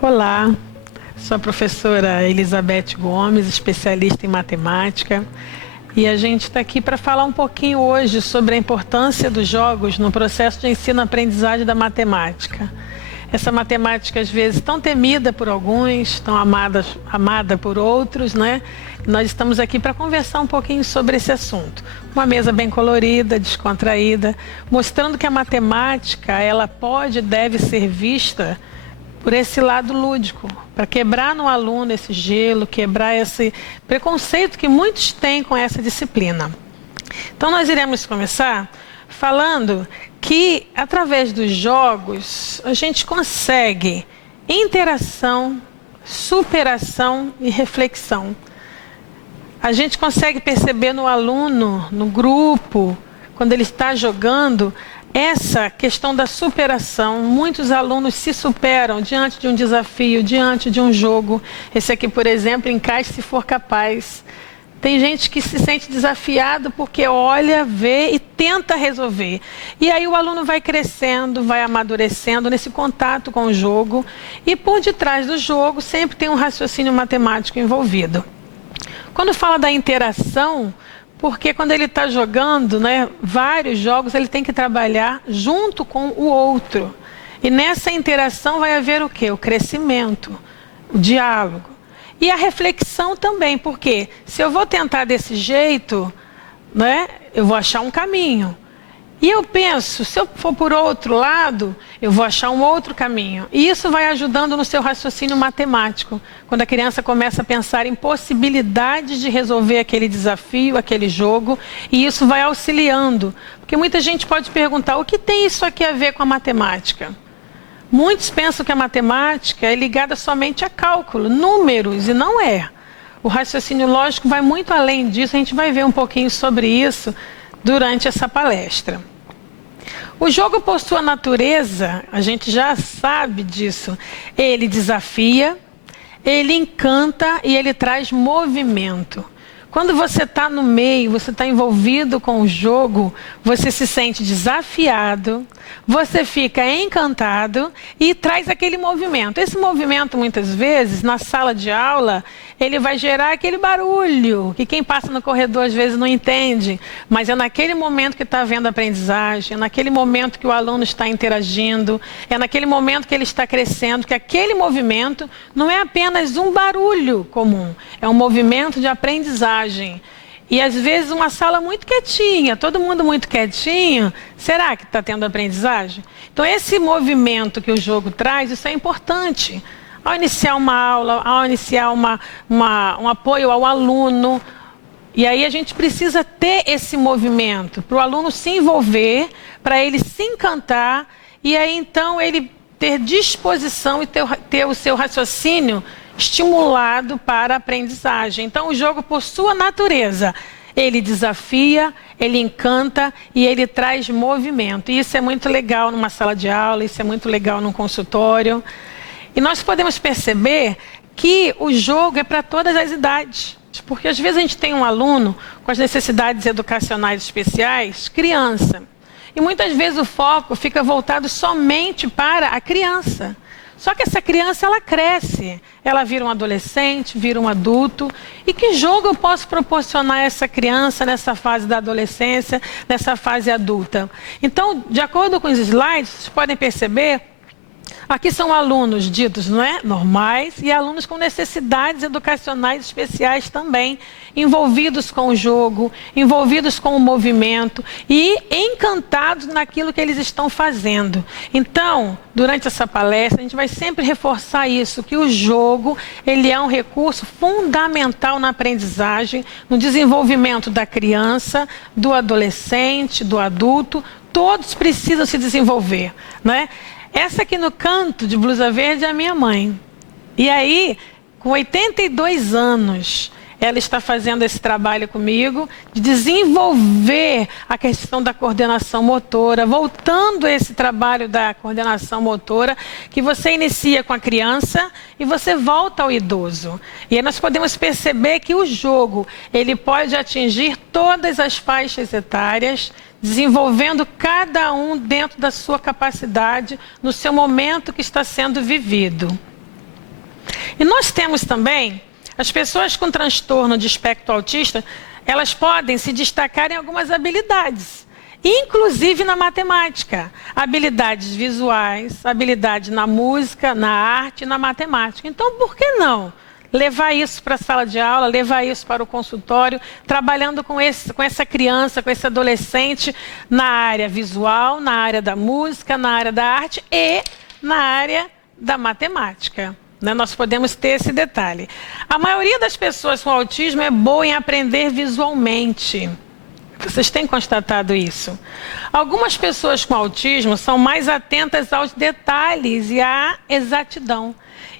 Olá, sou a professora Elizabeth Gomes, especialista em matemática, e a gente está aqui para falar um pouquinho hoje sobre a importância dos jogos no processo de ensino-aprendizagem da matemática. Essa matemática, às vezes, tão temida por alguns, tão amada por outros, né? Nós estamos aqui para conversar um pouquinho sobre esse assunto. Uma mesa bem colorida, descontraída, mostrando que a matemática, ela pode e deve ser vista por esse lado lúdico, para quebrar no aluno esse gelo, quebrar esse preconceito que muitos têm com essa disciplina. Então, nós iremos começar falando que, através dos jogos, a gente consegue interação, superação e reflexão. A gente consegue perceber no aluno, no grupo, quando ele está jogando, essa questão da superação. Muitos alunos se superam diante de um desafio, diante de um jogo. Esse aqui, por exemplo, encaixe se for capaz. Tem gente que se sente desafiado porque olha, vê e tenta resolver. E aí o aluno vai crescendo, vai amadurecendo nesse contato com o jogo. E por detrás do jogo sempre tem um raciocínio matemático envolvido. Quando fala da interação, porque quando ele está jogando, né, vários jogos, ele tem que trabalhar junto com o outro. E nessa interação vai haver o quê? O crescimento, o diálogo. E a reflexão também, porque se eu vou tentar desse jeito, né, eu vou achar um caminho. E eu penso, se eu for por outro lado, eu vou achar um outro caminho. E isso vai ajudando no seu raciocínio matemático. Quando a criança começa a pensar em possibilidades de resolver aquele desafio, aquele jogo, e isso vai auxiliando. Porque muita gente pode perguntar, o que tem isso aqui a ver com a matemática? Muitos pensam que a matemática é ligada somente a cálculo, números, e não é. O raciocínio lógico vai muito além disso, a gente vai ver um pouquinho sobre isso durante essa palestra. O jogo, por sua natureza, a gente já sabe disso, ele desafia, ele encanta e ele traz movimento. Quando você está no meio, você está envolvido com o jogo, você se sente desafiado, você fica encantado e traz aquele movimento. Esse movimento, muitas vezes, na sala de aula, ele vai gerar aquele barulho, que quem passa no corredor às vezes não entende, mas é naquele momento que está havendo aprendizagem, é naquele momento que o aluno está interagindo, é naquele momento que ele está crescendo, que aquele movimento não é apenas um barulho comum, é um movimento de aprendizagem. E às vezes uma sala muito quietinha, todo mundo muito quietinho, será que está tendo aprendizagem? Então esse movimento que o jogo traz, isso é importante. Ao iniciar uma aula, ao iniciar um apoio ao aluno, e aí a gente precisa ter esse movimento, para o aluno se envolver, para ele se encantar, e aí então ele ter disposição e ter o seu raciocínio estimulado para a aprendizagem. Então o jogo, por sua natureza, ele desafia, ele encanta e ele traz movimento. E isso é muito legal numa sala de aula, isso é muito legal num consultório. E nós podemos perceber que o jogo é para todas as idades. Porque às vezes a gente tem um aluno com as necessidades educacionais especiais, criança. E muitas vezes o foco fica voltado somente para a criança. Só que essa criança, ela cresce, ela vira um adolescente, vira um adulto. E que jogo eu posso proporcionar a essa criança nessa fase da adolescência, nessa fase adulta? Então, de acordo com os slides, vocês podem perceber, aqui são alunos ditos, não é, normais e alunos com necessidades educacionais especiais também, envolvidos com o jogo, envolvidos com o movimento e encantados naquilo que eles estão fazendo. Então, durante essa palestra, a gente vai sempre reforçar isso, que o jogo, ele é um recurso fundamental na aprendizagem, no desenvolvimento da criança, do adolescente, do adulto, todos precisam se desenvolver, né? Essa aqui no canto de blusa verde é a minha mãe. E aí, com 82 anos, ela está fazendo esse trabalho comigo, de desenvolver a questão da coordenação motora, voltando a esse trabalho da coordenação motora, que você inicia com a criança e você volta ao idoso. E aí nós podemos perceber que o jogo, ele pode atingir todas as faixas etárias, desenvolvendo cada um dentro da sua capacidade, no seu momento que está sendo vivido. E nós temos também as pessoas com transtorno de espectro autista, elas podem se destacar em algumas habilidades, inclusive na matemática, habilidades visuais, habilidade na música, na arte e na matemática. Então, por que não levar isso para a sala de aula, levar isso para o consultório, trabalhando com essa criança, com esse adolescente na área visual, na área da música, na área da arte e na área da matemática? Nós podemos ter esse detalhe. A maioria das pessoas com autismo é boa em aprender visualmente. Vocês têm constatado isso? Algumas pessoas com autismo são mais atentas aos detalhes e à exatidão.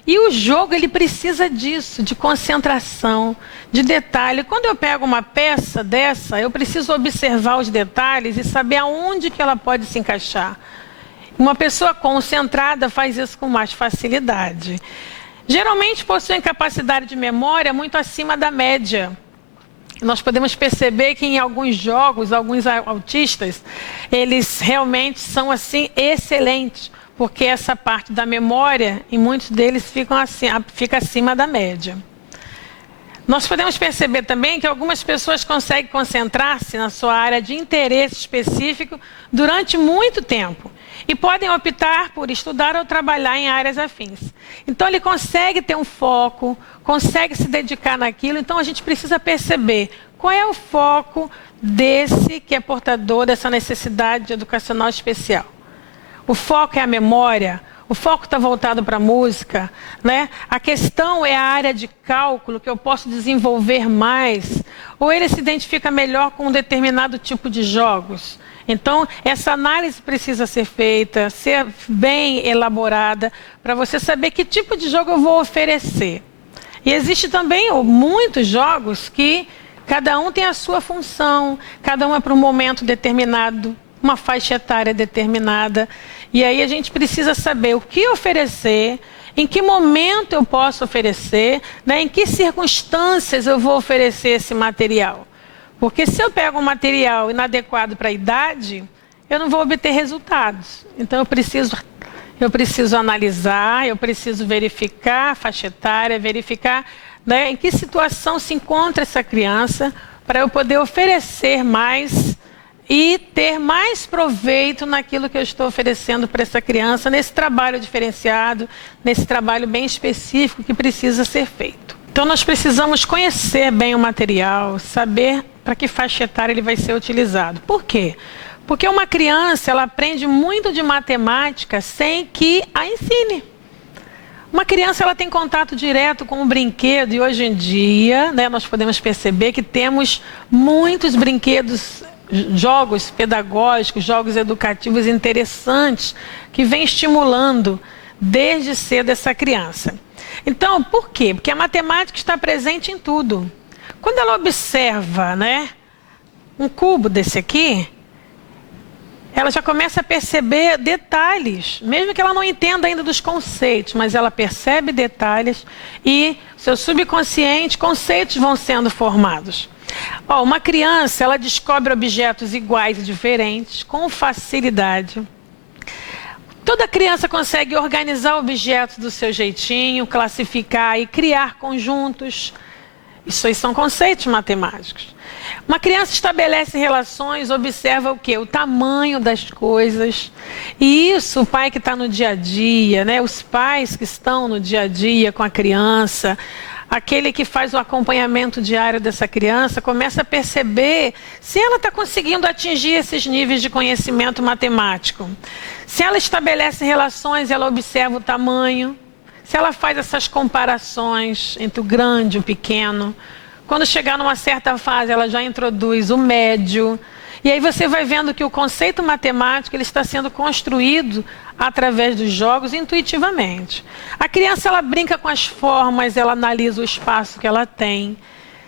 E o jogo, ele precisa disso, de concentração, de detalhe. Quando eu pego uma peça dessa, eu preciso observar os detalhes e saber aonde que ela pode se encaixar. Uma pessoa concentrada faz isso com mais facilidade. Geralmente possuem capacidade de memória muito acima da média. Nós podemos perceber que em alguns jogos, alguns autistas, eles realmente são assim excelentes, porque essa parte da memória, em muitos deles, fica acima da média. Nós podemos perceber também que algumas pessoas conseguem concentrar-se na sua área de interesse específico durante muito tempo e podem optar por estudar ou trabalhar em áreas afins. Então, ele consegue ter um foco, consegue se dedicar naquilo. Então, a gente precisa perceber qual é o foco desse que é portador dessa necessidade educacional especial. O foco é a memória. O foco está voltado para a música, né? A questão é a área de cálculo que eu posso desenvolver mais, ou ele se identifica melhor com um determinado tipo de jogos. Então, essa análise precisa ser feita, ser bem elaborada, para você saber que tipo de jogo eu vou oferecer. E existe também muitos jogos que cada um tem a sua função, cada um é para um momento determinado, uma faixa etária determinada. E aí a gente precisa saber o que oferecer, em que momento eu posso oferecer, né? Em que circunstâncias eu vou oferecer esse material. Porque se eu pego um material inadequado para a idade, eu não vou obter resultados. Então eu preciso analisar, eu preciso verificar a faixa etária, verificar, né, em que situação se encontra essa criança, para eu poder oferecer mais e ter mais proveito naquilo que eu estou oferecendo para essa criança, nesse trabalho diferenciado, nesse trabalho bem específico que precisa ser feito. Então, nós precisamos conhecer bem o material, saber para que faixa etária ele vai ser utilizado. Por quê? Porque uma criança, ela aprende muito de matemática sem que a ensine. Uma criança, ela tem contato direto com o brinquedo e hoje em dia, né, nós podemos perceber que temos muitos brinquedos, jogos pedagógicos, jogos educativos interessantes que vêm estimulando desde cedo essa criança. Então, por quê? Porque a matemática está presente em tudo. Quando ela observa, né, um cubo desse aqui, ela já começa a perceber detalhes, mesmo que ela não entenda ainda dos conceitos, mas ela percebe detalhes e seu subconsciente, conceitos vão sendo formados. Uma criança, ela descobre objetos iguais e diferentes com facilidade. Toda criança consegue organizar objetos do seu jeitinho, classificar e criar conjuntos. Isso aí são conceitos matemáticos. Uma criança estabelece relações, observa o quê? O tamanho das coisas. E isso, o pai que está no dia a dia, né? Os pais que estão no dia a dia com a criança, aquele que faz o acompanhamento diário dessa criança, começa a perceber se ela está conseguindo atingir esses níveis de conhecimento matemático. Se ela estabelece relações, ela observa o tamanho. Se ela faz essas comparações entre o grande e o pequeno. Quando chegar numa certa fase, ela já introduz o médio. E aí você vai vendo que o conceito matemático ele está sendo construído através dos jogos intuitivamente. A criança ela brinca com as formas, ela analisa o espaço que ela tem.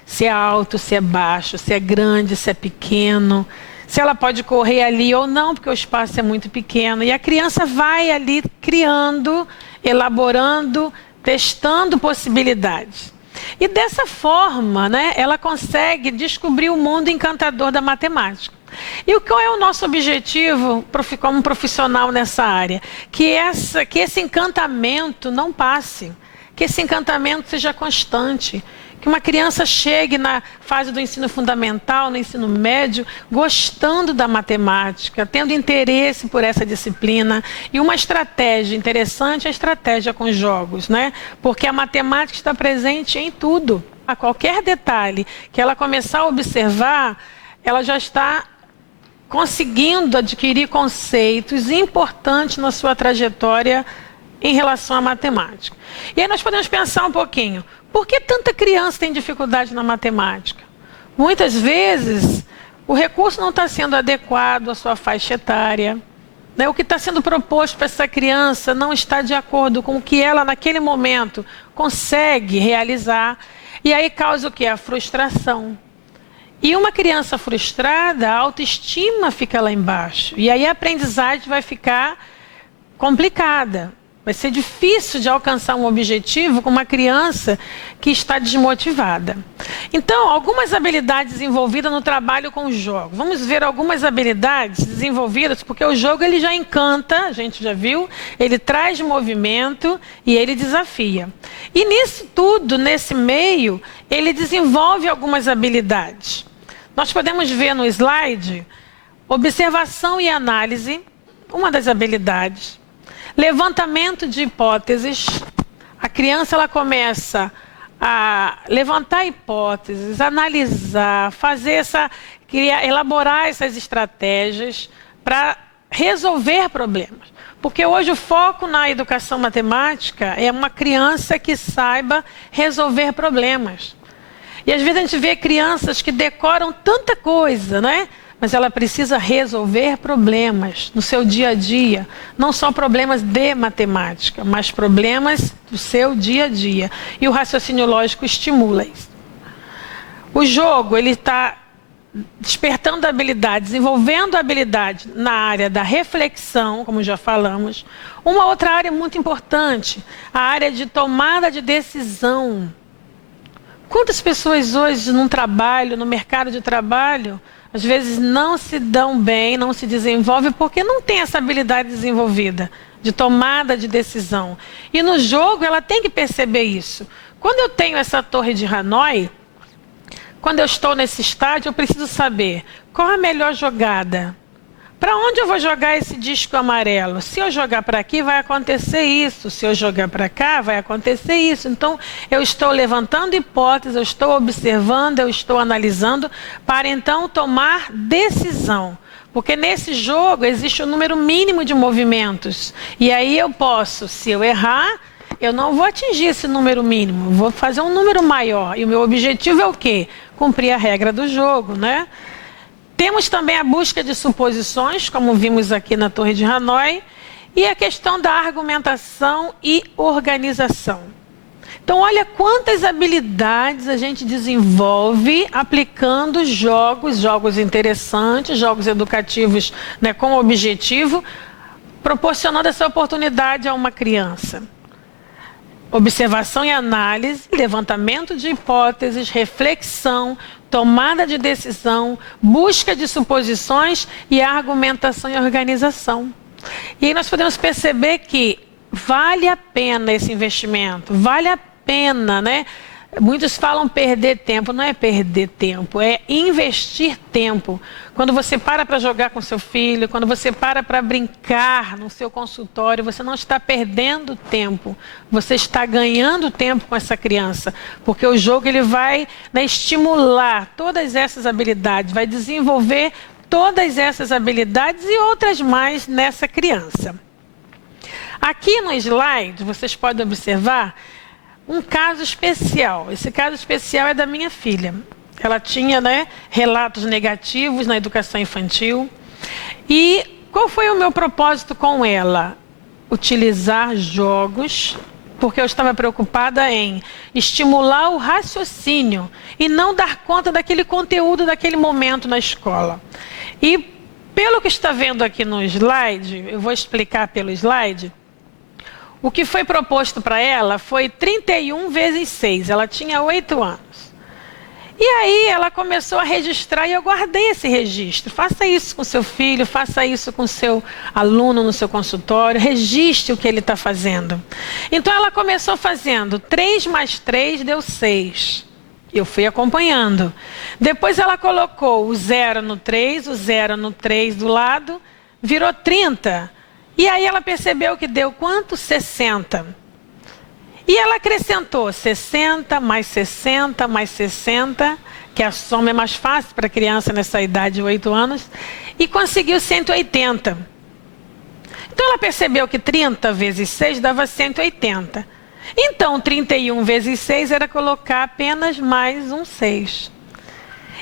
Se é alto, se é baixo, se é grande, se é pequeno, se ela pode correr ali ou não, porque o espaço é muito pequeno. E a criança vai ali criando, elaborando, testando possibilidades. E dessa forma, né, ela consegue descobrir o mundo encantador da matemática. E qual é o nosso objetivo como profissional nessa área? Que esse encantamento não passe, que esse encantamento seja constante, que uma criança chegue na fase do ensino fundamental, no ensino médio, gostando da matemática, tendo interesse por essa disciplina. E uma estratégia interessante é a estratégia com jogos, né? Porque a matemática está presente em tudo. A qualquer detalhe que ela começar a observar, ela já está conseguindo adquirir conceitos importantes na sua trajetória em relação à matemática. E aí nós podemos pensar um pouquinho, por que tanta criança tem dificuldade na matemática? Muitas vezes o recurso não está sendo adequado à sua faixa etária, né? O que está sendo proposto para essa criança não está de acordo com o que ela naquele momento consegue realizar, e aí causa o quê? A frustração. E uma criança frustrada, a autoestima fica lá embaixo. E aí a aprendizagem vai ficar complicada. Vai ser difícil de alcançar um objetivo com uma criança que está desmotivada. Então, algumas habilidades desenvolvidas no trabalho com o jogo. Vamos ver algumas habilidades desenvolvidas, porque o jogo ele já encanta, a gente já viu, ele traz movimento e ele desafia. E nisso tudo, nesse meio, ele desenvolve algumas habilidades. Nós podemos ver no slide, observação e análise, uma das habilidades. Levantamento de hipóteses. A criança ela começa a levantar hipóteses, analisar, elaborar essas estratégias para resolver problemas. Porque hoje o foco na educação matemática é uma criança que saiba resolver problemas. E às vezes a gente vê crianças que decoram tanta coisa, né? Mas ela precisa resolver problemas no seu dia a dia. Não só problemas de matemática, mas problemas do seu dia a dia. E o raciocínio lógico estimula isso. O jogo, ele está despertando habilidade, desenvolvendo habilidade na área da reflexão, como já falamos. Uma outra área muito importante, a área de tomada de decisão. Quantas pessoas hoje no mercado de trabalho, às vezes não se dão bem, não se desenvolvem porque não tem essa habilidade desenvolvida de tomada de decisão. E no jogo ela tem que perceber isso. Quando eu tenho essa torre de Hanoi, quando eu estou nesse estádio, eu preciso saber qual a melhor jogada. Para onde eu vou jogar esse disco amarelo? Se eu jogar para aqui, vai acontecer isso. Se eu jogar para cá, vai acontecer isso. Então, eu estou levantando hipóteses, eu estou observando, eu estou analisando, para então tomar decisão. Porque nesse jogo existe um número mínimo de movimentos. E aí eu posso, se eu errar, eu não vou atingir esse número mínimo. Vou fazer um número maior. E o meu objetivo é o quê? Cumprir a regra do jogo, né? Temos também a busca de suposições, como vimos aqui na Torre de Hanoi, e a questão da argumentação e organização. Então, olha quantas habilidades a gente desenvolve aplicando jogos interessantes, jogos educativos, né, com objetivo, proporcionando essa oportunidade a uma criança. Observação e análise, levantamento de hipóteses, reflexão, tomada de decisão, busca de suposições e argumentação e organização. E aí nós podemos perceber que vale a pena esse investimento, vale a pena, né? Muitos falam perder tempo, não é perder tempo, é investir tempo. Quando você para jogar com seu filho, quando você para brincar no seu consultório, você não está perdendo tempo, você está ganhando tempo com essa criança, porque o jogo ele vai, né, estimular todas essas habilidades, vai desenvolver todas essas habilidades e outras mais nessa criança. Aqui no slide, vocês podem observar um caso especial. Esse caso especial é da minha filha. Ela tinha, né, relatos negativos na educação infantil. E qual foi o meu propósito com ela? Utilizar jogos porque eu estava preocupada em estimular o raciocínio e não dar conta daquele conteúdo daquele momento na escola. E pelo que está vendo aqui no slide, eu vou explicar pelo slide, o que foi proposto para ela foi 31 vezes 6, ela tinha 8 anos. E aí ela começou a registrar e eu guardei esse registro. Faça isso com seu filho, faça isso com seu aluno no seu consultório, registre o que ele está fazendo. Então ela começou fazendo 3 mais 3 deu 6. Eu fui acompanhando. Depois ela colocou o 0 no 3, o 0 no 3 do lado, virou 30. E aí ela percebeu que deu quanto? 60. E ela acrescentou 60 mais 60 mais 60, que a soma é mais fácil para criança nessa idade de 8 anos, e conseguiu 180. Então ela percebeu que 30 vezes 6 dava 180. Então 31 vezes 6 era colocar apenas mais um 6.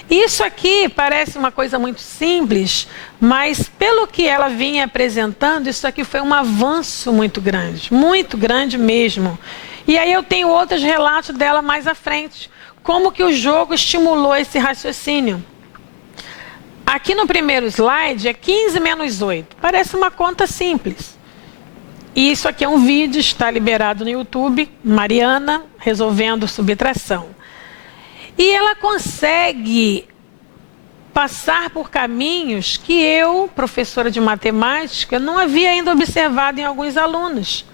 Isso aqui parece uma coisa muito simples, mas pelo que ela vinha apresentando, isso aqui foi um avanço muito grande mesmo. E aí eu tenho outros relatos dela mais à frente, como que o jogo estimulou esse raciocínio. Aqui no primeiro slide é 15 menos 8, parece uma conta simples. E isso aqui é um vídeo, está liberado no YouTube, Mariana resolvendo subtração. E ela consegue passar por caminhos que eu, professora de matemática, não havia ainda observado em alguns alunos.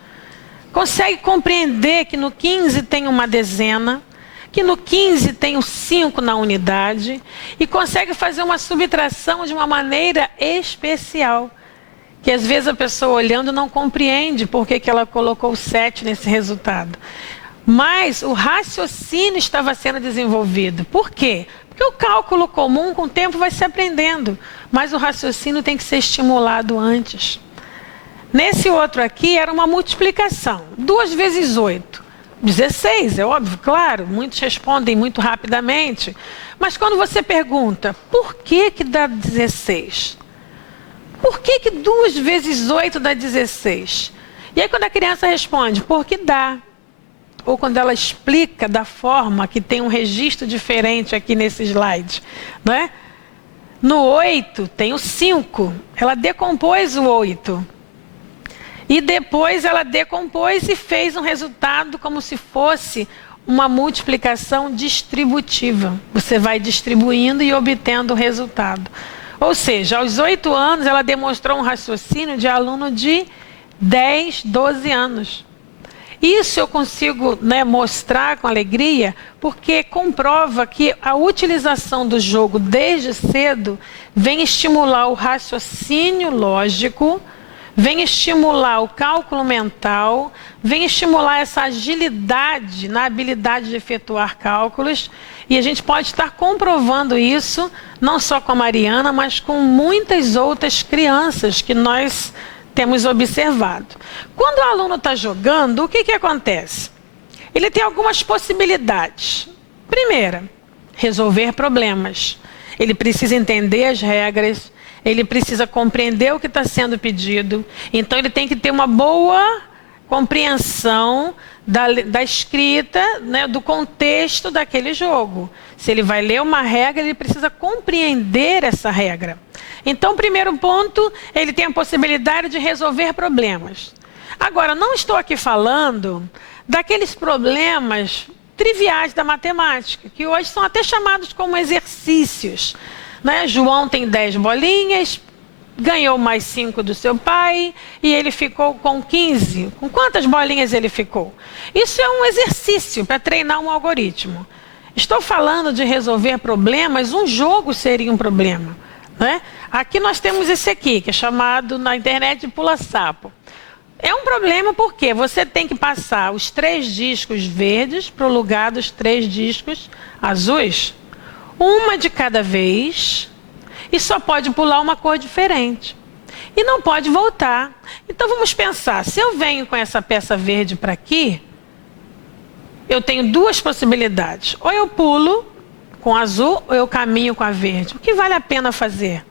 Consegue compreender que no 15 tem uma dezena, que no 15 tem o 5 na unidade, e consegue fazer uma subtração de uma maneira especial, que às vezes a pessoa olhando não compreende por que ela colocou o 7 nesse resultado. Mas o raciocínio estava sendo desenvolvido. Por quê? Porque o cálculo comum, com o tempo, vai se aprendendo, mas o raciocínio tem que ser estimulado antes. Nesse outro aqui era uma multiplicação. 2 vezes 8. 16, é óbvio, claro. Muitos respondem muito rapidamente. Mas quando você pergunta, por que dá 16? Por que 2 vezes 8 dá 16? E aí quando a criança responde, porque dá. Ou quando ela explica da forma que tem um registro diferente aqui nesse slide. Não é? No 8 tem o 5. Ela decompôs o 8. E depois ela decompôs e fez um resultado como se fosse uma multiplicação distributiva. Você vai distribuindo e obtendo o resultado. Ou seja, aos 8 anos ela demonstrou um raciocínio de aluno de 10, 12 anos. Isso eu consigo, mostrar com alegria, porque comprova que a utilização do jogo desde cedo vem estimular o raciocínio lógico, vem estimular o cálculo mental, vem estimular essa agilidade na habilidade de efetuar cálculos. E a gente pode estar comprovando isso, não só com a Mariana, mas com muitas outras crianças que nós temos observado. Quando o aluno está jogando, o que acontece? Ele tem algumas possibilidades. Primeira, resolver problemas. Ele precisa entender as regras, ele precisa compreender o que está sendo pedido. Então ele tem que ter uma boa compreensão da escrita, do contexto daquele jogo. Se ele vai ler uma regra, ele precisa compreender essa regra. Então, primeiro ponto, ele tem a possibilidade de resolver problemas. Agora, não estou aqui falando daqueles problemas triviais da matemática, que hoje são até chamados como exercícios. João tem 10 bolinhas, ganhou mais 5 do seu pai e ele ficou com 15. Com quantas bolinhas ele ficou? Isso é um exercício para treinar um algoritmo. Estou falando de resolver problemas, um jogo seria um problema. Aqui nós temos esse aqui, que é chamado na internet de pula-sapo. É um problema porque você tem que passar os 3 discos verdes para o lugar dos 3 discos azuis. Uma de cada vez, e só pode pular uma cor diferente. E não pode voltar. Então vamos pensar, se eu venho com essa peça verde para aqui, eu tenho 2 possibilidades. Ou eu pulo com azul, ou eu caminho com a verde. O que vale a pena fazer?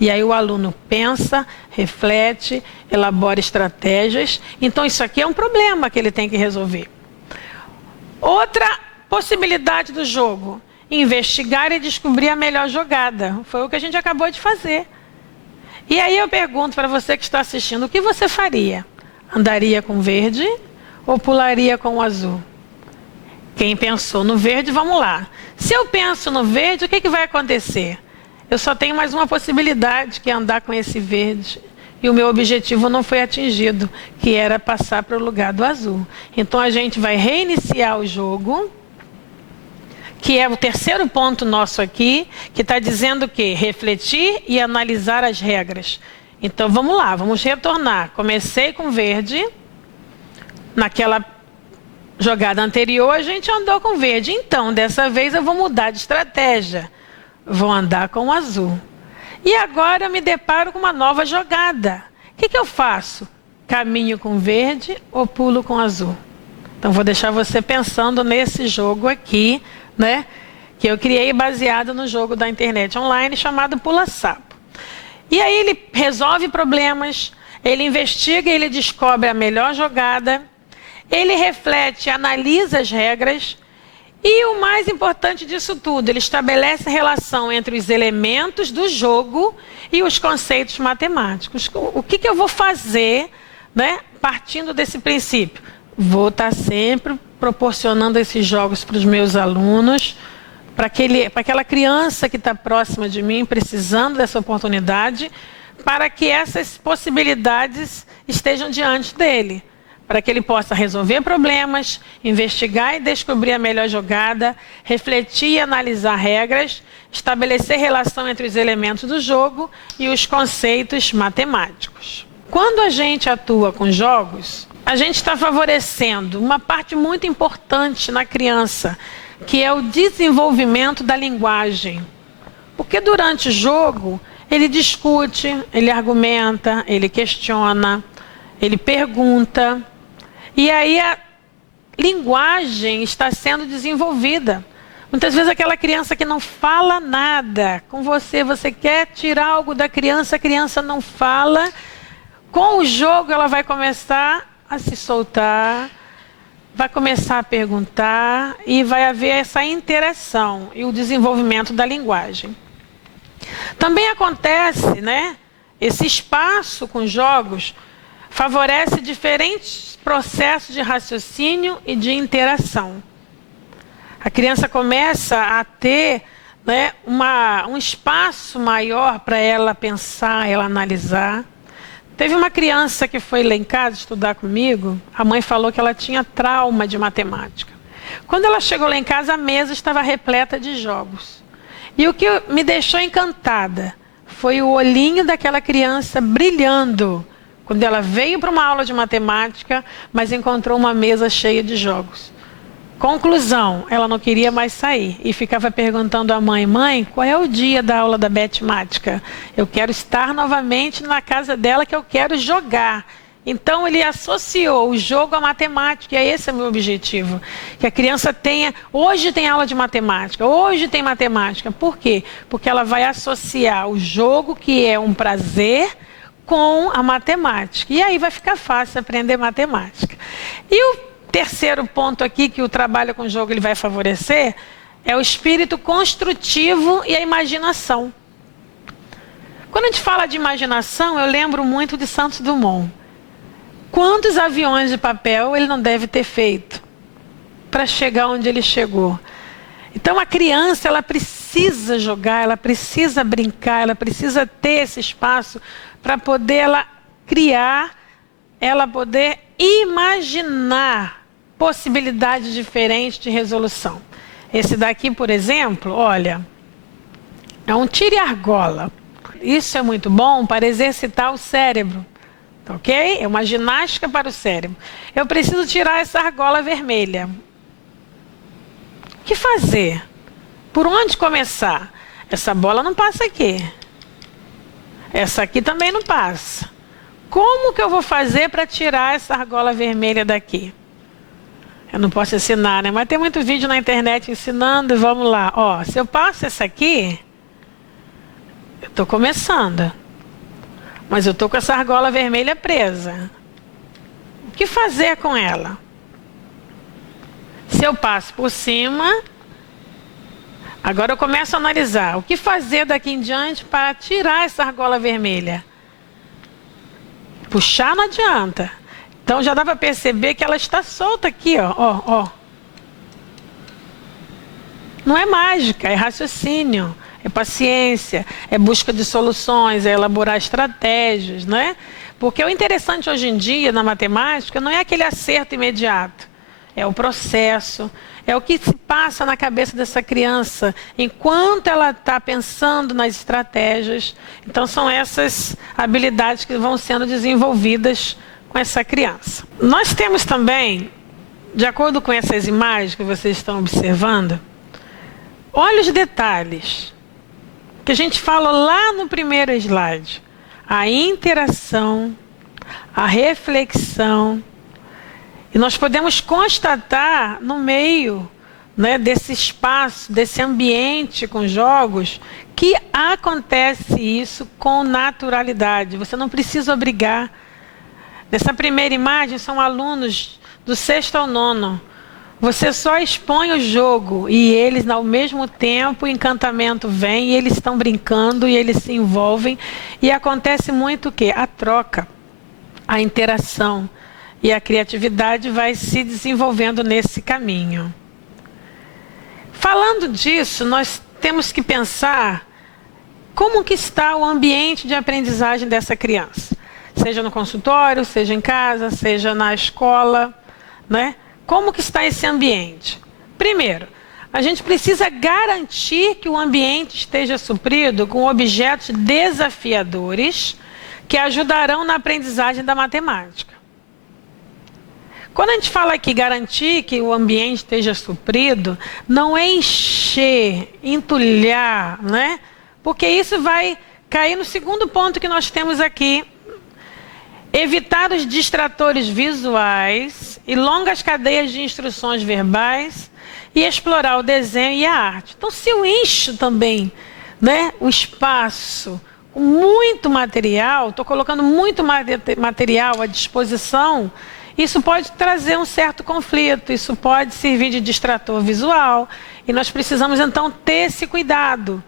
E aí o aluno pensa, reflete, elabora estratégias. Então isso aqui é um problema que ele tem que resolver. Outra possibilidade do jogo: investigar e descobrir a melhor jogada. Foi o que a gente acabou de fazer. E aí eu pergunto para você que está assistindo, o que você faria? Andaria com verde ou pularia com o azul? Quem pensou no verde, vamos lá. Se eu penso no verde, o que vai acontecer? Eu só tenho mais uma possibilidade, que é andar com esse verde. E o meu objetivo não foi atingido, que era passar para o lugar do azul. Então a gente vai reiniciar o jogo, que é o terceiro ponto nosso aqui, que está dizendo que refletir e analisar as regras. Então vamos lá, vamos retornar. Comecei com verde, naquela jogada anterior a gente andou com verde. Então dessa vez eu vou mudar de estratégia, vou andar com o azul. E agora eu me deparo com uma nova jogada. O que eu faço? Caminho com verde ou pulo com azul? Então vou deixar você pensando nesse jogo aqui, né? Que eu criei baseado no jogo da internet online chamado Pula Sapo. E aí ele resolve problemas, ele investiga e ele descobre a melhor jogada, ele reflete, analisa as regras. E o mais importante disso tudo, ele estabelece a relação entre os elementos do jogo e os conceitos matemáticos. O que eu vou fazer, né, partindo desse princípio? Vou estar sempre proporcionando esses jogos para os meus alunos, para aquela criança que está próxima de mim, precisando dessa oportunidade, para que essas possibilidades estejam diante dele, para que ele possa resolver problemas, investigar e descobrir a melhor jogada, refletir e analisar regras, estabelecer relação entre os elementos do jogo e os conceitos matemáticos. Quando a gente atua com jogos, a gente está favorecendo uma parte muito importante na criança, que é o desenvolvimento da linguagem. Porque durante o jogo, ele discute, ele argumenta, ele questiona, ele pergunta. E aí a linguagem está sendo desenvolvida. Muitas vezes aquela criança que não fala nada com você, você quer tirar algo da criança, a criança não fala. Com o jogo ela vai começar a se soltar, vai começar a perguntar e vai haver essa interação e o desenvolvimento da linguagem. Também acontece, né? Esse espaço com jogos favorece diferentes processos de raciocínio e de interação. A criança começa a ter, né, um espaço maior para ela pensar, ela analisar. Teve uma criança que foi lá em casa estudar comigo, a mãe falou que ela tinha trauma de matemática. Quando ela chegou lá em casa, a mesa estava repleta de jogos. E o que me deixou encantada foi o olhinho daquela criança brilhando quando ela veio para uma aula de matemática, mas encontrou uma mesa cheia de jogos. Conclusão, ela não queria mais sair e ficava perguntando à mãe: mãe, qual é o dia da aula da matemática? Eu quero estar novamente na casa dela, que eu quero jogar. Então ele associou o jogo à matemática, e esse é o meu objetivo. Que a criança tenha, hoje tem aula de matemática, hoje tem matemática. Por quê? Porque ela vai associar o jogo, que é um prazer, com a matemática. E aí vai ficar fácil aprender matemática. E o terceiro ponto aqui que o trabalho com o jogo ele vai favorecer é o espírito construtivo e a imaginação. Quando a gente fala de imaginação, eu lembro muito de Santos Dumont. Quantos aviões de papel ele não deve ter feito para chegar onde ele chegou? Então a criança, ela precisa jogar, ela precisa brincar, ela precisa ter esse espaço para poder ela criar, ela poder imaginar possibilidades diferentes de resolução. Esse daqui, por exemplo, olha, é um tiro e argola. Isso é muito bom para exercitar o cérebro, ok? É uma ginástica para o cérebro. Eu preciso tirar essa argola vermelha. O que fazer? Por onde começar? Essa bola não passa aqui. Essa aqui também não passa. Como que eu vou fazer para tirar essa argola vermelha daqui? Eu não posso ensinar, né? Mas tem muito vídeo na internet ensinando. Vamos lá. Ó, se eu passo essa aqui, Estou começando, mas eu estou com essa argola vermelha presa. O que fazer com ela? Se eu passo por cima, agora eu começo a analisar o que fazer daqui em diante para tirar essa argola vermelha. Puxar não adianta. Então já dá para perceber que ela está solta aqui, ó. Não é mágica, é raciocínio, é paciência, é busca de soluções, é elaborar estratégias, né? Porque o interessante hoje em dia na matemática não é aquele acerto imediato, é o processo, é o que se passa na cabeça dessa criança enquanto ela está pensando nas estratégias. Então são essas habilidades que vão sendo desenvolvidas com essa criança. Nós temos também, de acordo com essas imagens que vocês estão observando, olha os detalhes que a gente fala lá no primeiro slide. A interação, a reflexão. E nós podemos constatar no meio, né, desse espaço, desse ambiente com jogos, que acontece isso com naturalidade. Você não precisa obrigar. Nessa primeira imagem são alunos do 6º ao 9º. Você só expõe o jogo e eles, ao mesmo tempo, o encantamento vem e eles estão brincando e eles se envolvem. E acontece muito o quê? A troca, a interação e a criatividade vai se desenvolvendo nesse caminho. Falando disso, nós temos que pensar como que está o ambiente de aprendizagem dessa criança. Seja no consultório, seja em casa, seja na escola, né? Como que está esse ambiente? Primeiro, a gente precisa garantir que o ambiente esteja suprido com objetos desafiadores que ajudarão na aprendizagem da matemática. Quando a gente fala aqui garantir que o ambiente esteja suprido, não é encher, entulhar, né? Porque isso vai cair no segundo ponto que nós temos aqui. Evitar os distratores visuais e longas cadeias de instruções verbais e explorar o desenho e a arte. Então, se eu encho também, né, o espaço com muito material, estou colocando muito material à disposição, isso pode trazer um certo conflito, isso pode servir de distrator visual e nós precisamos então ter esse cuidado.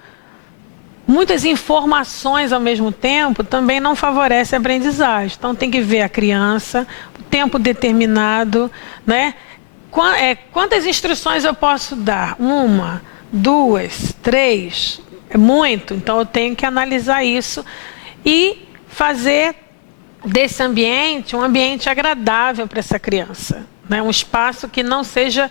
Muitas informações ao mesmo tempo também não favorecem a aprendizagem. Então tem que ver a criança, o tempo determinado, né? Quantas instruções eu posso dar? 1, 2, 3? É muito. Então eu tenho que analisar isso e fazer desse ambiente um ambiente agradável para essa criança, né? Um espaço que não seja,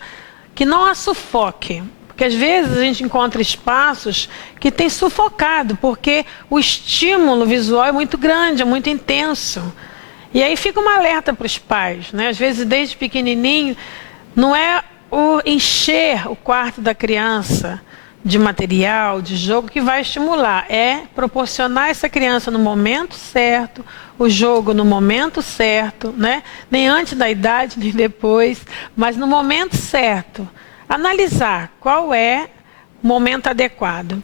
que não a sufoque. Porque às vezes a gente encontra espaços que tem sufocado, porque o estímulo visual é muito grande, é muito intenso. E aí fica uma alerta para os pais, né? Às vezes desde pequenininho, não é o encher o quarto da criança de material, de jogo que vai estimular, é proporcionar essa criança no momento certo, o jogo no momento certo, né? Nem antes da idade, nem depois, mas no momento certo. Analisar qual é o momento adequado.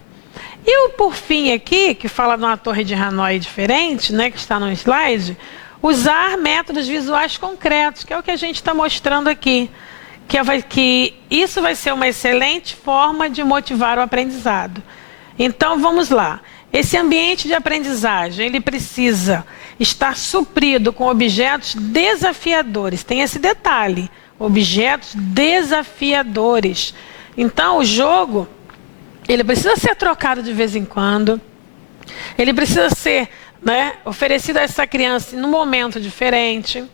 E por fim aqui, que fala de uma torre de Hanoi diferente, né, que está no slide, usar métodos visuais concretos, que é o que a gente está mostrando aqui. Que isso vai ser uma excelente forma de motivar o aprendizado. Então vamos lá. Esse ambiente de aprendizagem, ele precisa estar suprido com objetos desafiadores. Tem esse detalhe. Objetos desafiadores. Então, o jogo, ele precisa ser trocado de vez em quando. Ele precisa ser, né, oferecido a essa criança num momento diferente.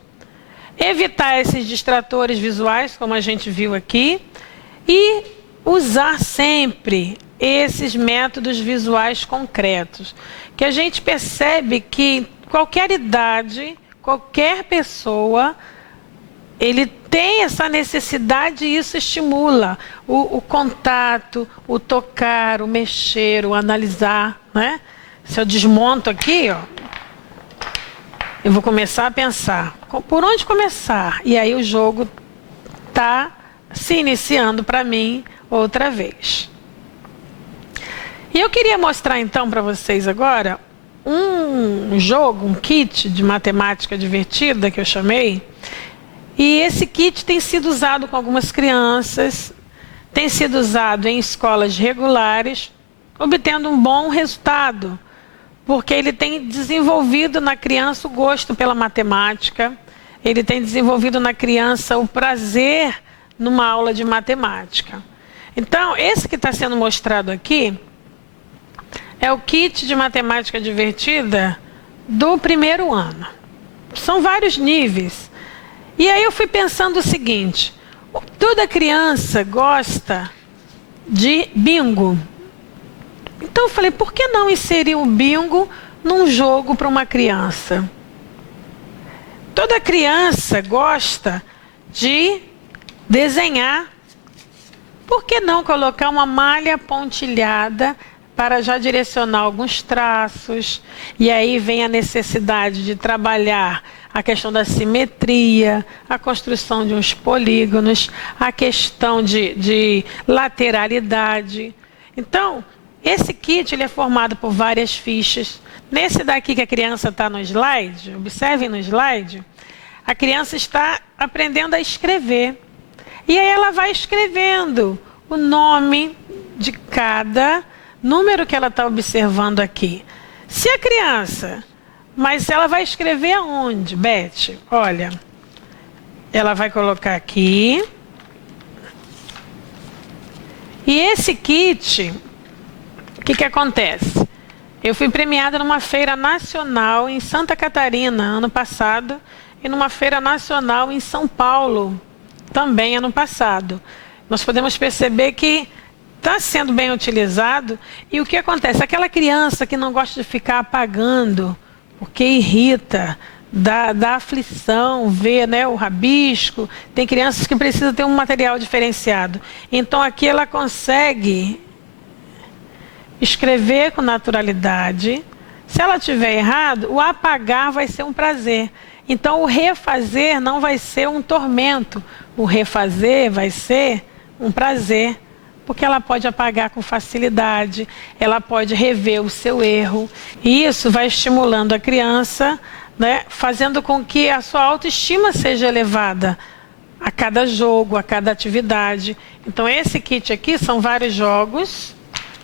Evitar esses distratores visuais, como a gente viu aqui. E usar sempre esses métodos visuais concretos. Que a gente percebe que qualquer idade, qualquer pessoa, ele tem essa necessidade e isso estimula o contato, o tocar, o mexer, o analisar, né? Se eu desmonto aqui, ó, eu vou começar a pensar, por onde começar? E aí o jogo está se iniciando para mim outra vez. E eu queria mostrar então para vocês agora um jogo, um kit de matemática divertida que eu chamei. E esse kit tem sido usado com algumas crianças, tem sido usado em escolas regulares, obtendo um bom resultado, porque ele tem desenvolvido na criança o gosto pela matemática, ele tem desenvolvido na criança o prazer numa aula de matemática. Então, esse que está sendo mostrado aqui é o kit de matemática divertida do primeiro ano. São vários níveis. E aí eu fui pensando o seguinte: toda criança gosta de bingo. Então eu falei, por que não inserir o bingo num jogo para uma criança? Toda criança gosta de desenhar. Por que não colocar uma malha pontilhada para já direcionar alguns traços? E aí vem a necessidade de trabalhar a questão da simetria, a construção de uns polígonos, a questão de lateralidade. Então, esse kit ele é formado por várias fichas. Nesse daqui que a criança está no slide, observem no slide, a criança está aprendendo a escrever. E aí ela vai escrevendo o nome de cada número que ela está observando aqui. Se a criança... Mas ela vai escrever aonde, Beth? Olha, ela vai colocar aqui. E esse kit, o que acontece? Eu fui premiada numa feira nacional em Santa Catarina, ano passado, e numa feira nacional em São Paulo, também ano passado. Nós podemos perceber que está sendo bem utilizado. E o que acontece? Aquela criança que não gosta de ficar apagando, porque irrita, dá aflição, ver, né, o rabisco. Tem crianças que precisam ter um material diferenciado. Então aqui ela consegue escrever com naturalidade. Se ela tiver errado, o apagar vai ser um prazer. Então o refazer não vai ser um tormento. O refazer vai ser um prazer. Porque ela pode apagar com facilidade, ela pode rever o seu erro. E isso vai estimulando a criança, né, fazendo com que a sua autoestima seja elevada a cada jogo, a cada atividade. Então esse kit aqui são vários jogos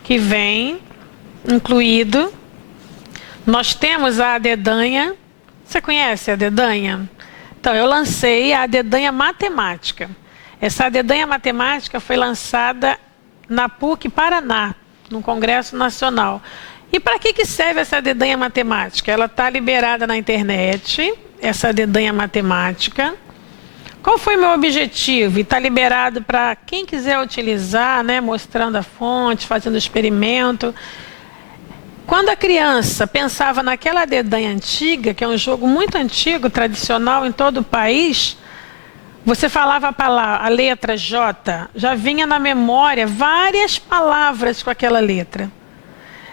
que vem incluído. Nós temos a dedanha. Você conhece a dedanha? Então eu lancei a dedanha matemática. Essa dedanha matemática foi lançada na PUC Paraná, no Congresso Nacional. E para que serve essa dedanha matemática? Ela está liberada na internet, essa dedanha matemática. Qual foi meu objetivo? E está liberado para quem quiser utilizar, né, mostrando a fonte, fazendo experimento. Quando a criança pensava naquela dedanha antiga, que é um jogo muito antigo, tradicional em todo o país, você falava a letra J, já vinha na memória várias palavras com aquela letra.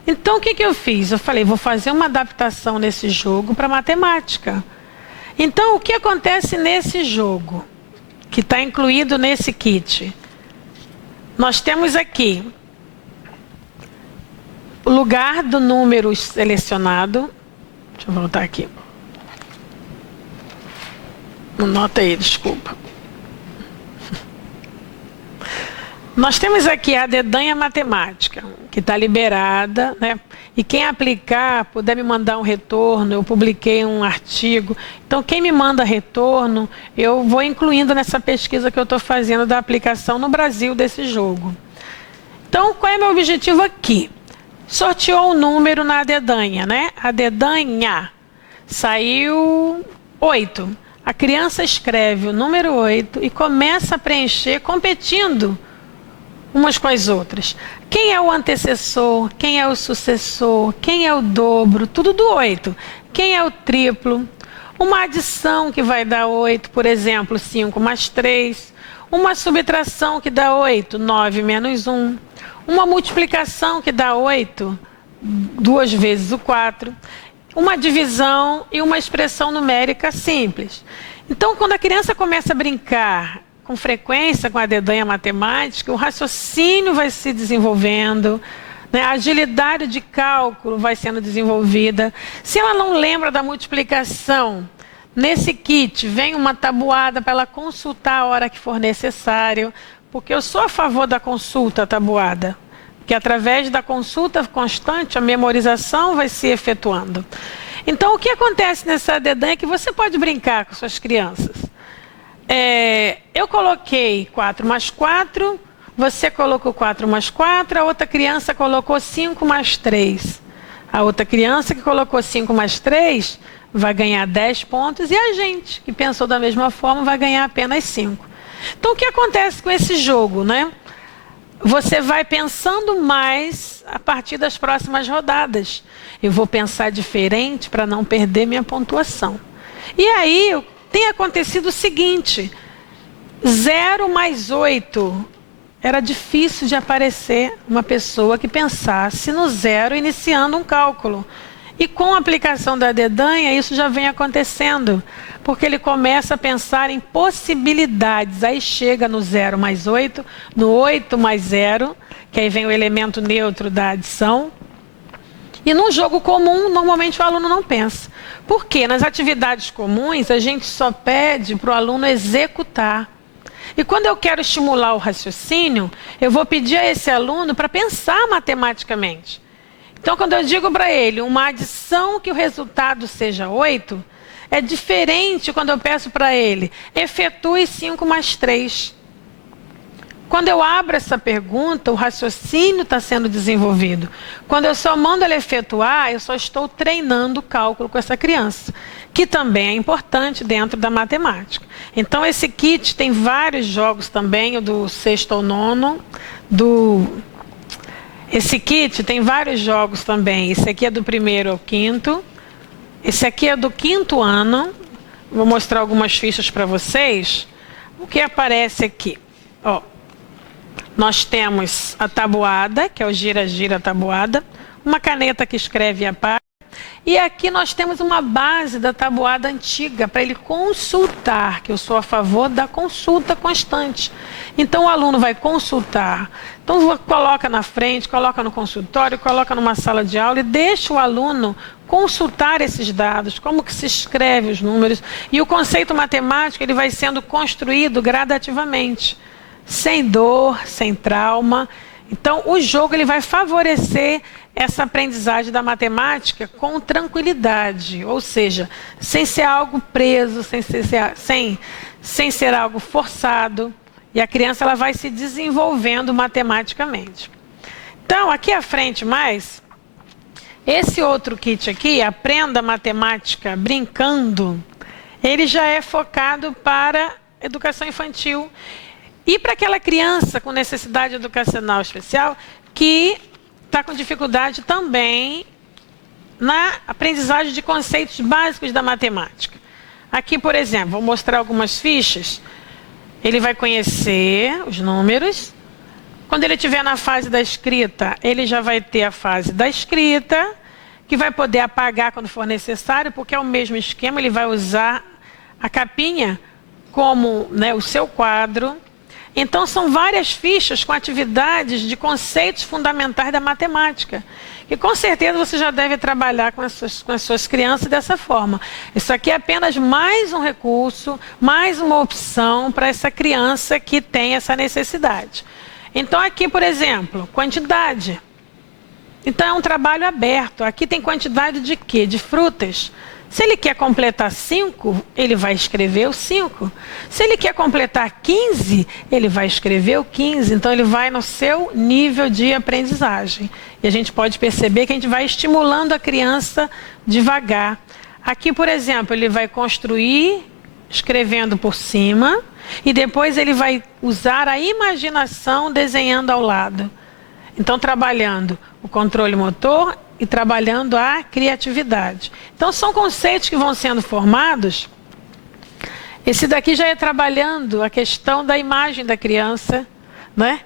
Então o que eu fiz? Eu falei, vou fazer uma adaptação nesse jogo para matemática. Então o que acontece nesse jogo, que está incluído nesse kit? Nós temos aqui o lugar do número selecionado. Deixa eu voltar aqui. Anota aí, desculpa. Nós temos aqui a dedanha matemática, que está liberada, né? E quem aplicar, puder me mandar um retorno, eu publiquei um artigo. Então, quem me manda retorno, eu vou incluindo nessa pesquisa que eu estou fazendo da aplicação no Brasil desse jogo. Então, qual é meu objetivo aqui? Sorteou um número na dedanha, né? A dedanha saiu 8. A criança escreve o número 8 e começa a preencher competindo umas com as outras. Quem é o antecessor, quem é o sucessor, quem é o dobro, tudo do 8. Quem é o triplo, uma adição que vai dar 8, por exemplo, 5 mais 3, uma subtração que dá 8, 9 menos 1, uma multiplicação que dá 8, 2 vezes o 4, uma divisão e uma expressão numérica simples. Então, quando a criança começa a brincar com frequência com a dedanha matemática, o raciocínio vai se desenvolvendo, né? A agilidade de cálculo vai sendo desenvolvida. Se ela não lembra da multiplicação, nesse kit vem uma tabuada para ela consultar a hora que for necessário, porque eu sou a favor da consulta tabuada, que através da consulta constante a memorização vai se efetuando. Então, o que acontece nessa dedanha é que você pode brincar com suas crianças. Eu coloquei 4 mais 4, você colocou 4 mais 4, a outra criança colocou 5 mais 3. A outra criança que colocou 5 mais 3 vai ganhar 10 pontos e a gente, que pensou da mesma forma, vai ganhar apenas 5. Então, o que acontece com esse jogo, né? Você vai pensando mais a partir das próximas rodadas. Eu vou pensar diferente para não perder minha pontuação. E aí tem acontecido o seguinte: 0 mais 8. Era difícil de aparecer uma pessoa que pensasse no zero iniciando um cálculo. E com a aplicação da dedanha, isso já vem acontecendo, porque ele começa a pensar em possibilidades. Aí chega no 0 mais 8, no 8 mais 0, que aí vem o elemento neutro da adição. E num jogo comum, normalmente o aluno não pensa. Por quê? Nas atividades comuns, a gente só pede para o aluno executar. E quando eu quero estimular o raciocínio, eu vou pedir a esse aluno para pensar matematicamente. Então, quando eu digo para ele uma adição que o resultado seja 8, é diferente quando eu peço para ele, efetue 5 mais 3. Quando eu abro essa pergunta, o raciocínio está sendo desenvolvido. Quando eu só mando ele efetuar, eu só estou treinando o cálculo com essa criança, que também é importante dentro da matemática. Então, esse kit tem vários jogos também, o do sexto ao nono, Esse kit tem vários jogos também. Esse aqui é do 1º ao 5º. Esse aqui é do 5º ano. Vou mostrar algumas fichas para vocês. O que aparece aqui? Ó, nós temos a tabuada, que é o gira-gira tabuada. Uma caneta que escreve e apaga. E aqui nós temos uma base da tabuada antiga para ele consultar, que eu sou a favor da consulta constante. Então o aluno vai consultar. Então coloca na frente, coloca no consultório, coloca numa sala de aula e deixa o aluno consultar esses dados, como que se escreve os números. E o conceito matemático ele vai sendo construído gradativamente, sem dor, sem trauma. Então o jogo ele vai favorecer essa aprendizagem da matemática com tranquilidade, ou seja, sem ser algo preso, sem ser algo forçado. E a criança ela vai se desenvolvendo matematicamente. Então, aqui à frente mais, esse outro kit aqui, Aprenda Matemática Brincando, ele já é focado para educação infantil. E para aquela criança com necessidade educacional especial que está com dificuldade também na aprendizagem de conceitos básicos da matemática. Aqui, por exemplo, vou mostrar algumas fichas. Ele vai conhecer os números. Quando ele estiver na fase da escrita, ele já vai ter a fase da escrita, que vai poder apagar quando for necessário, porque é o mesmo esquema, ele vai usar a capinha como, né, o seu quadro. Então, são várias fichas com atividades de conceitos fundamentais da matemática. E com certeza você já deve trabalhar com as suas crianças dessa forma. Isso aqui é apenas mais um recurso, mais uma opção para essa criança que tem essa necessidade. Então, aqui, por exemplo, quantidade. Então, é um trabalho aberto. Aqui tem quantidade de quê? De frutas. Se ele quer completar 5, ele vai escrever o 5. Se ele quer completar 15, ele vai escrever o 15. Então, ele vai no seu nível de aprendizagem. E a gente pode perceber que a gente vai estimulando a criança devagar. Aqui, por exemplo, ele vai construir escrevendo por cima e depois ele vai usar a imaginação desenhando ao lado. Então, trabalhando o controle motor e trabalhando a criatividade. Então, são conceitos que vão sendo formados. Esse daqui já é trabalhando a questão da imagem da criança, né?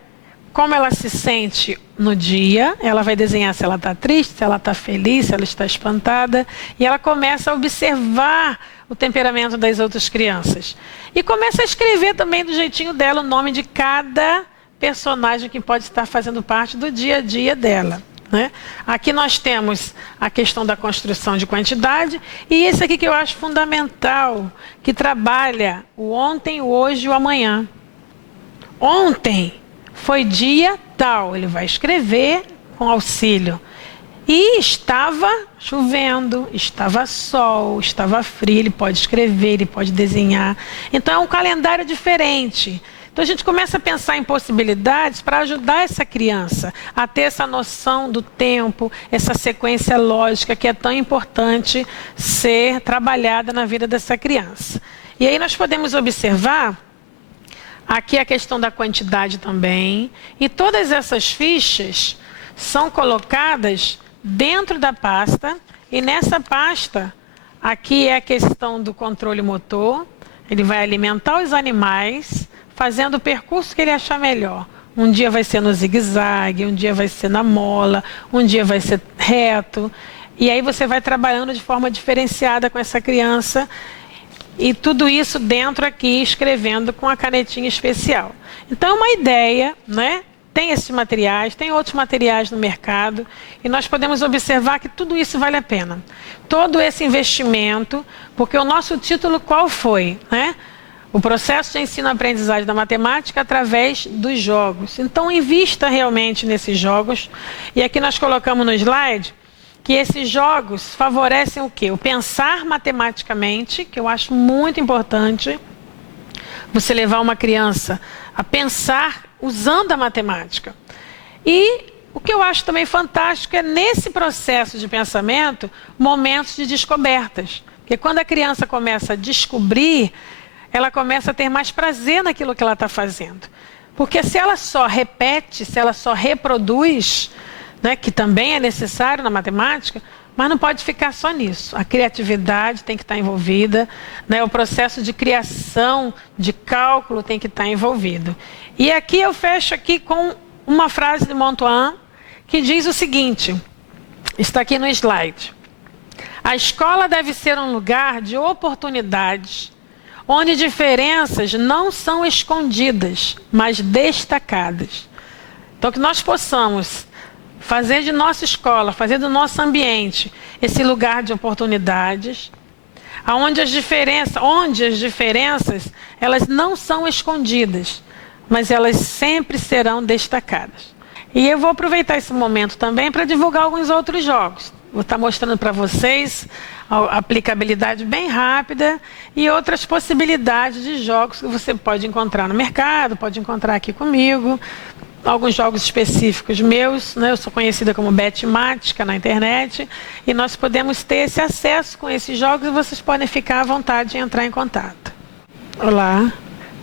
Como ela se sente no dia, ela vai desenhar se ela está triste, se ela está feliz, se ela está espantada, e ela começa a observar o temperamento das outras crianças. E começa a escrever também do jeitinho dela o nome de cada personagem que pode estar fazendo parte do dia a dia dela. né? Aqui nós temos a questão da construção de quantidade e esse aqui que eu acho fundamental, que trabalha o ontem, o hoje e o amanhã. Ontem foi dia tal, ele vai escrever com auxílio. E estava chovendo, estava sol, estava frio, ele pode escrever, ele pode desenhar. Então é um calendário diferente. Então a gente começa a pensar em possibilidades para ajudar essa criança a ter essa noção do tempo, essa sequência lógica que é tão importante ser trabalhada na vida dessa criança. E aí nós podemos observar aqui a questão da quantidade também. E todas essas fichas são colocadas dentro da pasta. E nessa pasta, aqui é a questão do controle motor. Ele vai alimentar os animais, fazendo o percurso que ele achar melhor. Um dia vai ser no zigue-zague, um dia vai ser na mola, um dia vai ser reto. E aí você vai trabalhando de forma diferenciada com essa criança. E tudo isso dentro aqui, escrevendo com a canetinha especial. Então é uma ideia, né? Tem esses materiais, tem outros materiais no mercado. E nós podemos observar que tudo isso vale a pena. Todo esse investimento, porque o nosso título qual foi, né? O processo de ensino-aprendizagem da matemática através dos jogos. Então, invista realmente nesses jogos. E aqui nós colocamos no slide que esses jogos favorecem o quê? O pensar matematicamente, que eu acho muito importante. Você levar uma criança a pensar usando a matemática. E o que eu acho também fantástico é, nesse processo de pensamento, momentos de descobertas. Porque quando a criança começa a descobrir, ela começa a ter mais prazer naquilo que ela está fazendo. Porque se ela só repete, se ela só reproduz, né, que também é necessário na matemática, mas não pode ficar só nisso. A criatividade tem que estar envolvida, né, o processo de criação, de cálculo tem que estar envolvido. E aqui eu fecho aqui com uma frase de Montaigne, que diz o seguinte, está aqui no slide. A escola deve ser um lugar de oportunidades, onde diferenças não são escondidas, mas destacadas. Então, que nós possamos fazer de nossa escola, fazer do nosso ambiente esse lugar de oportunidades, onde as diferenças elas não são escondidas, mas elas sempre serão destacadas. E eu vou aproveitar esse momento também para divulgar alguns outros jogos. Vou estar mostrando para vocês a aplicabilidade bem rápida e outras possibilidades de jogos que você pode encontrar no mercado, pode encontrar aqui comigo. Alguns jogos específicos meus, né? Eu sou conhecida como Betmática na internet e nós podemos ter esse acesso com esses jogos e vocês podem ficar à vontade de entrar em contato. Olá,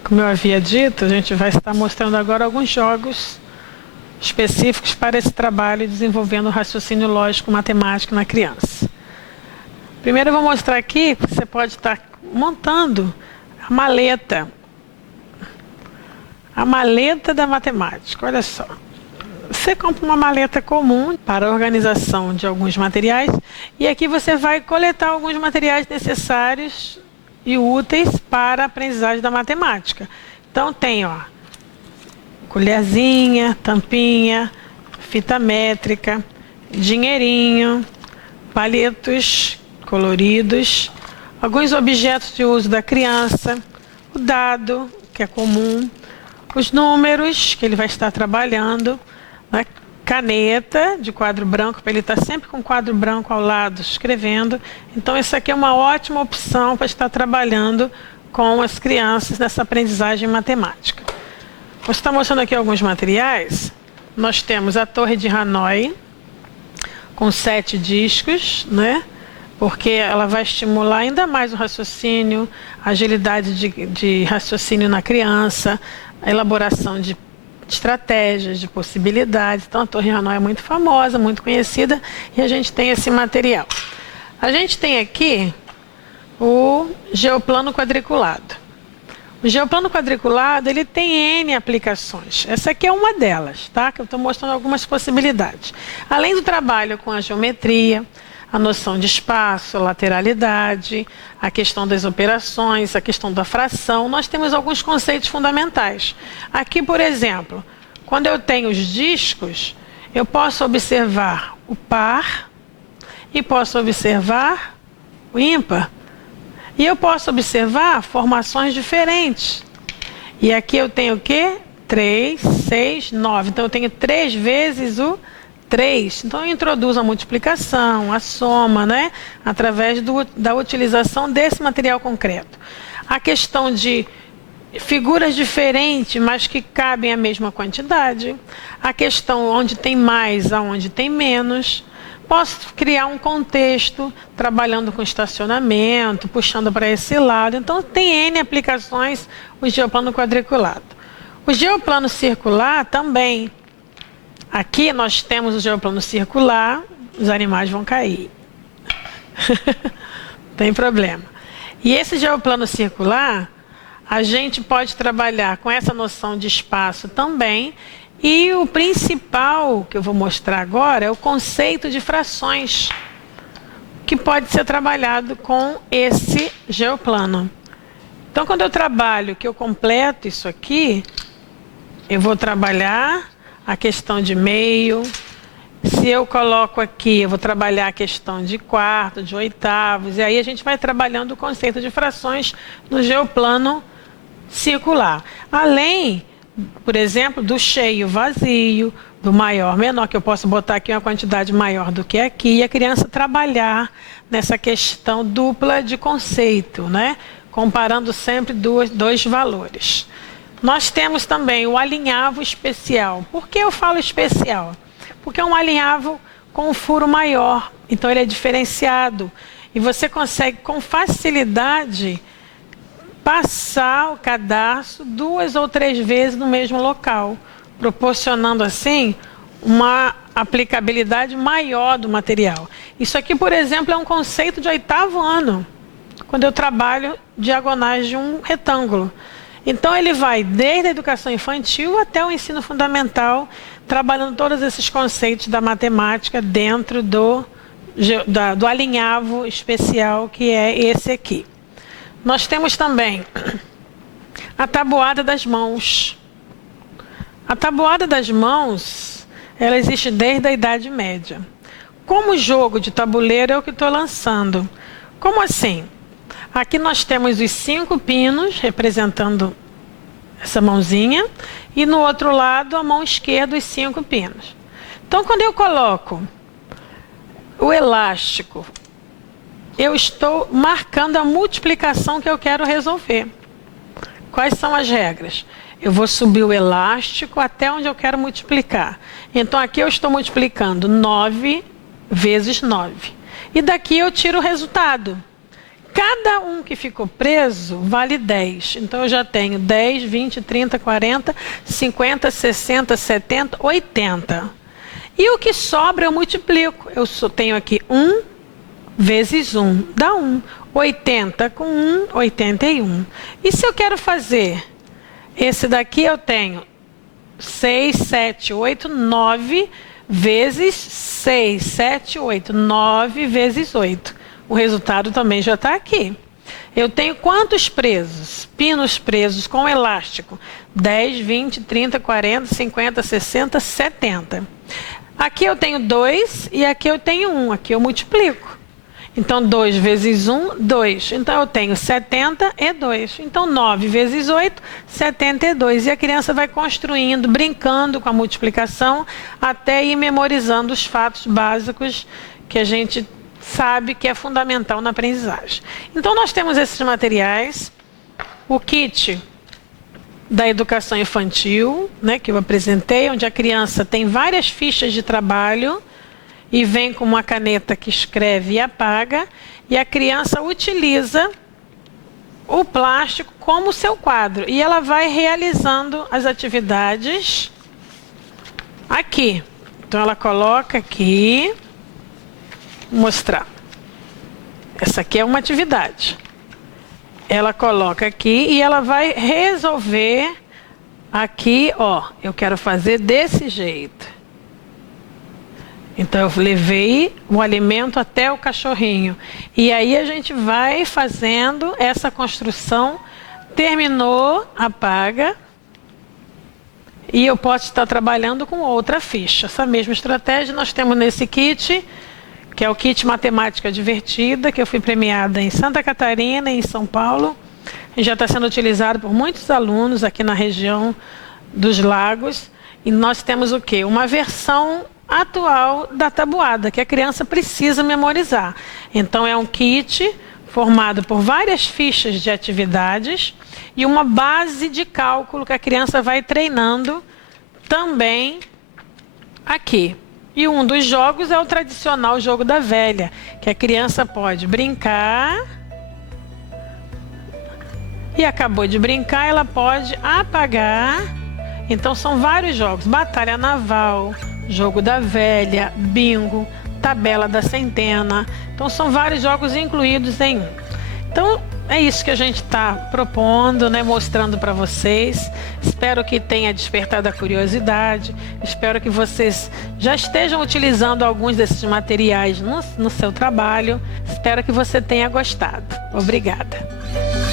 como eu havia dito, a gente vai estar mostrando agora alguns jogos específicos para esse trabalho desenvolvendo o raciocínio lógico matemático na criança. Primeiro eu vou mostrar aqui que você pode estar montando a maleta. A maleta da matemática, olha só. Você compra uma maleta comum para a organização de alguns materiais e aqui você vai coletar alguns materiais necessários e úteis para a aprendizagem da matemática. Então tem, ó, colherzinha, tampinha, fita métrica, dinheirinho, palitos coloridos, alguns objetos de uso da criança, o dado, que é comum, os números que ele vai estar trabalhando, né? Caneta de quadro branco, para ele estar sempre com o quadro branco ao lado, escrevendo. Então, isso aqui é uma ótima opção para estar trabalhando com as crianças nessa aprendizagem matemática. Vou estar mostrando aqui alguns materiais. Nós temos a Torre de Hanoi, com 7 discos, né? Porque ela vai estimular ainda mais o raciocínio, a agilidade de raciocínio na criança, a elaboração de estratégias, de possibilidades. Então, a Torre Hanoi é muito famosa, muito conhecida, e a gente tem esse material. A gente tem aqui o geoplano quadriculado. O geoplano quadriculado, ele tem N aplicações. Essa aqui é uma delas, tá? Que eu estou mostrando algumas possibilidades. Além do trabalho com a geometria, a noção de espaço, a lateralidade, a questão das operações, a questão da fração, nós temos alguns conceitos fundamentais. Aqui, por exemplo, quando eu tenho os discos, Eu posso observar o par e posso observar o ímpar. E eu posso observar formações diferentes. E aqui eu tenho o quê? 3, 6, 9. Então eu tenho 3 vezes o 3. Então eu introduzo a multiplicação, a soma, né? Através da utilização desse material concreto. A questão de figuras diferentes, mas que cabem a mesma quantidade. A questão onde tem mais, aonde tem menos. Posso criar um contexto, trabalhando com estacionamento, puxando para esse lado. Então, tem N aplicações o geoplano quadriculado. O geoplano circular também. Aqui nós temos o geoplano circular, os animais vão cair. Tem problema. E esse geoplano circular, a gente pode trabalhar com essa noção de espaço também. E o principal que eu vou mostrar agora é o conceito de frações, que pode ser trabalhado com esse geoplano. Então, quando eu trabalho, que eu completo isso aqui, eu vou trabalhar a questão de meio. Se eu coloco aqui, eu vou trabalhar a questão de quarto, de oitavos, e aí a gente vai trabalhando o conceito de frações no geoplano circular. Além, por exemplo, do cheio vazio, do maior menor, que eu posso botar aqui uma quantidade maior do que aqui, e a criança trabalhar nessa questão dupla de conceito, né? Comparando sempre dois valores. Nós temos também o alinhavo especial. Por que eu falo especial? Porque é um alinhavo com um furo maior, então ele é diferenciado. E você consegue com facilidade passar o cadarço 2 ou 3 vezes no mesmo local, proporcionando assim uma aplicabilidade maior do material. Isso aqui, por exemplo, é um conceito de 8º ano, quando eu trabalho diagonais de um retângulo. Então ele vai desde a educação infantil até o ensino fundamental, trabalhando todos esses conceitos da matemática dentro do alinhavo especial, que é esse aqui. Nós temos também a tabuada das mãos. A tabuada das mãos, ela existe desde a Idade Média. Como jogo de tabuleiro é o que estou lançando. Como assim? Aqui nós temos os 5 pinos, representando essa mãozinha, e no outro lado, a mão esquerda, os 5 pinos. Então, quando eu coloco o elástico, eu estou marcando a multiplicação que eu quero resolver. Quais são as regras? Eu vou subir o elástico até onde eu quero multiplicar. Então, aqui eu estou multiplicando 9 vezes 9. E daqui eu tiro o resultado. Cada um que ficou preso vale 10. Então, eu já tenho 10, 20, 30, 40, 50, 60, 70, 80. E o que sobra eu multiplico. Eu só tenho aqui 1 vezes 1, dá 1. 80 com 1, 81. E se eu quero fazer esse daqui, eu tenho 6, 7, 8, 9 vezes 6, 7, 8. 9 vezes 8. O resultado também já está aqui. Eu tenho quantos presos? Pinos presos com elástico? 10, 20, 30, 40, 50, 60, 70. Aqui eu tenho 2 e aqui eu tenho 1. Aqui eu multiplico. Então, 2 vezes 1, 2. Então, eu tenho 72. Então, 9 vezes 8, 72. E a criança vai construindo, brincando com a multiplicação, até ir memorizando os fatos básicos que a gente sabe que é fundamental na aprendizagem. Então, nós temos esses materiais. O kit da educação infantil, né, que eu apresentei, onde a criança tem várias fichas de trabalho, e vem com uma caneta que escreve e apaga, e a criança utiliza o plástico como seu quadro. E ela vai realizando as atividades aqui. Então, ela coloca aqui, vou mostrar. Essa aqui é uma atividade. Ela coloca aqui e ela vai resolver aqui, ó, eu quero fazer desse jeito. Então, eu levei o alimento até o cachorrinho. E aí a gente vai fazendo essa construção. Terminou, apaga. e eu posso estar trabalhando com outra ficha. Essa mesma estratégia nós temos nesse kit, que é o kit Matemática Divertida, que eu fui premiada em Santa Catarina e em São Paulo. E já está sendo utilizado por muitos alunos aqui na região dos Lagos. E nós temos o quê? Uma versão atual da tabuada, que a criança precisa memorizar. Então, é um kit formado por várias fichas de atividades e uma base de cálculo que a criança vai treinando também aqui. E um dos jogos é o tradicional jogo da velha, que a criança pode brincar e acabou de brincar, ela pode apagar. Então são vários jogos: batalha naval, jogo da velha, bingo, tabela da centena. Então são vários jogos incluídos em um. Então é isso que a gente está propondo, né, mostrando para vocês. Espero que tenha despertado a curiosidade. Espero que vocês já estejam utilizando alguns desses materiais no seu trabalho. Espero que você tenha gostado. Obrigada.